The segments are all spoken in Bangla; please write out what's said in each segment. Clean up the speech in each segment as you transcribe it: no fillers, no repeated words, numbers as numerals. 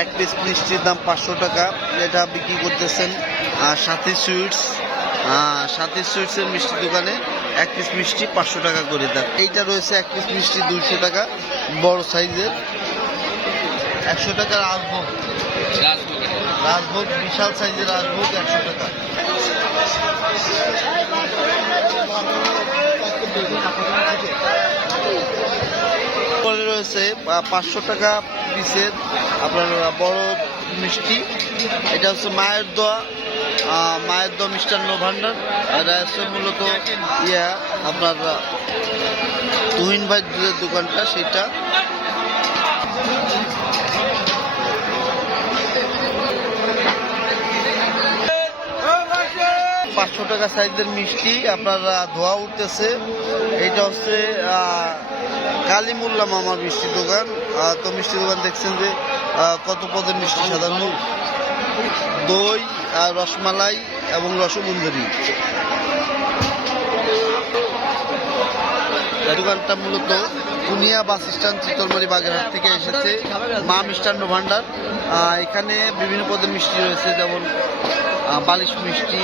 এক পিস মিষ্টির দাম 500 টাকা, এটা বিক্রি করতেছেন সাথী সুইটস। সাথী সুইটসের মিষ্টি দোকানে এক পিস মিষ্টি 500 টাকা করে দাম। এইটা রয়েছে এক পিস মিষ্টি 200 টাকা, বড় সাইজের। 100 টাকা রাজভোগ, রাজভোগ বিশাল সাইজের রাজভোগ 100 টাকা। পরে রয়েছে 500 টাকা পিসের আপনার বড় মিষ্টি। এটা হচ্ছে মায়ের দোয়া, মায়ের দোয়া মিষ্টান্ন ভান্ডার। এটা হচ্ছে মূলত আপনার তুহিন ভাই দুধের দোকানটা, সেটা। পাঁচশো টাকা সাইজের মিষ্টি আপনার ধোয়া উঠতেছে। এইটা হচ্ছে কালিমুল্লা মামার মিষ্টি দোকান। তো মিষ্টি দোকান দেখছেন যে কত পদের মিষ্টি, সাধারণ দই আর রসমালাই এবং রসমঞ্জরি। দোকানটা মূলত কুনিয়া বাস স্ট্যান্ড চিতলমারি বাগেরহাট থেকে এসেছে মা মিষ্টান্ন ভান্ডার। এখানে বিভিন্ন পদের মিষ্টি রয়েছে, যেমন বালিশ মিষ্টি,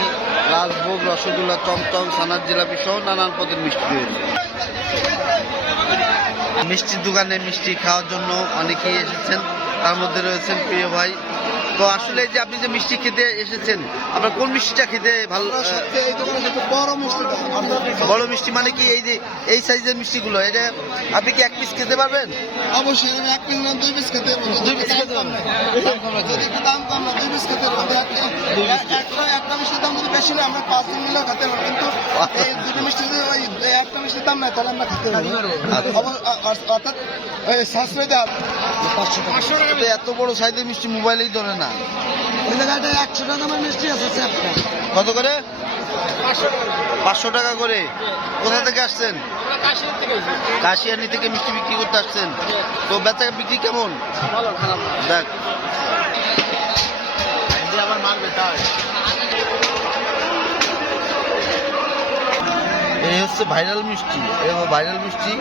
রাজভোগ, রসগোল্লা, চমচম, ছানার জিলাপি সহ নানান পদের মিষ্টি রয়েছে। মিষ্টির দোকানে মিষ্টি খাওয়ার জন্য অনেকেই এসেছেন, তার মধ্যে রয়েছেন প্রিয় ভাই। তো আসলে যে আপনি যে মিষ্টি খেতে এসেছেন, আপনার কোন মিষ্টিটা খেতে ভালো? বড় মিষ্টি মানে কি এই যে এই সাইজের মিষ্টিগুলো, এটা আপনি কি এক পিস খেতে পারবেন? অবশ্যই আমি এক পিস না 2 পিস খেতে পারবো। 2 পিস খেতে পারবেন? যদি একটু দাম কম না 2 পিস খেতে পারবো। একটা মিষ্টির দাম যদি বেশি না আমরা 5 দিন মিলেও খেতে পারবো, কিন্তু এই দুটো মিষ্টি যদি ওই একটা মিষ্টির দাম না তাহলে আমরা খেতে পারবো। অর্থাৎ সাশ্রয় দেওয়া 500 টাকা। এত বড় সাইজের মিষ্টি মোবাইলেই ধরে না। ওই জায়গাটা 100 টাকা দামের মিষ্টি আছে। কত করে? 500 টাকা করে। কোথা থেকে আসছেন? কাশিয়ানি থেকে মিষ্টি বিক্রি করতে আসছেন। তো বেচা বিক্রি কেমন? দেখ এই হচ্ছে ভাইরাল মিষ্টি, ভাইরাল মিষ্টি।